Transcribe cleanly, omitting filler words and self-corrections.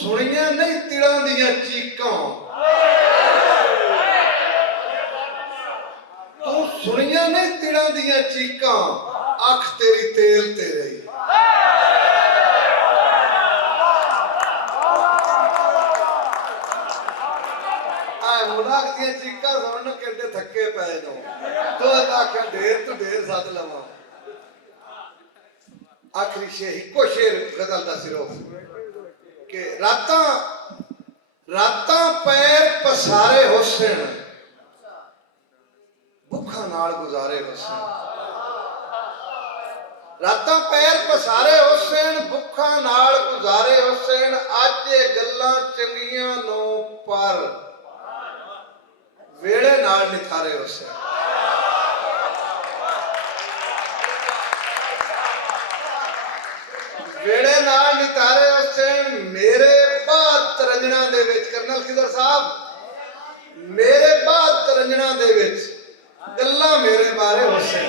ਸੁਣੀਆਂ ਨਹੀਂ ਤਿਲਾਂ ਦੀਆਂ ਚੀਕਾਂ, ਤੂੰ ਸੁਣੀਆਂ ਨਹੀਂ ਤਿਲਾਂ ਦੀਆਂ ਚੀਕਾਂ, ਅੱਖ ਤੇਰੀ ਤੇਲ ਤੇ ਰਹੀ। ਮੁਨਾਕ ਦੀਆਂ ਚੀਕਾਂ ਸੁਣਨ ਕਿੰਨੇ ਥੱਕੇ ਪਏ ਨੂੰ, ਤੂੰ ਆਖਿਆ ਢੇਰ ਤੋਂ ਢੇਰ ਸੱਦ ਲਵਾਂ। ਆਖਰੀ ਸ਼ੇਰ ਇੱਕੋ ਸ਼ੇਰ ਗਜ਼ਲ ਦਾ ਸਿਰੋਂ ਕਿ ਰਾਤਾਂ ਪੈਰ ਪਸਾਰੇ ਹੁਸਨ, ਭੁੱਖਾਂ ਨਾਲ ਗੁਜ਼ਾਰੇ ਹੁਸਨ। ਰਾਤਾਂ ਪੈਰ ਪਸਾਰੇ ਹੁਸਨ, ਭੁੱਖਾਂ ਨਾਲ ਗੁਜ਼ਾਰੇ ਹੁਸਨ। ਅੱਜ ਇਹ ਗੱਲਾਂ ਚੰਗੀਆਂ ਨੂੰ ਪਰ ਵੇੜੇ ਨਾਲ ਨਿਥਾਰੇ ਹੁਸਨ। ਵੇੜੇ ਨਾਲ ਨਿਤਾਰੇ ਹੁਸਨ। ਮੇਰੇ ਬਾਤ ਤਰੰਜਣਾ ਦੇ ਵਿੱਚ ਕਰਨਲ ਖਿਜ਼ਰ ਸਾਹਿਬ, ਮੇਰੇ ਬਾਤ ਤਰੰਜਣਾ ਦੇ ਵਿੱਚ ਗੱਲਾਂ ਮੇਰੇ ਬਾਰੇ ਹੁਸਨ।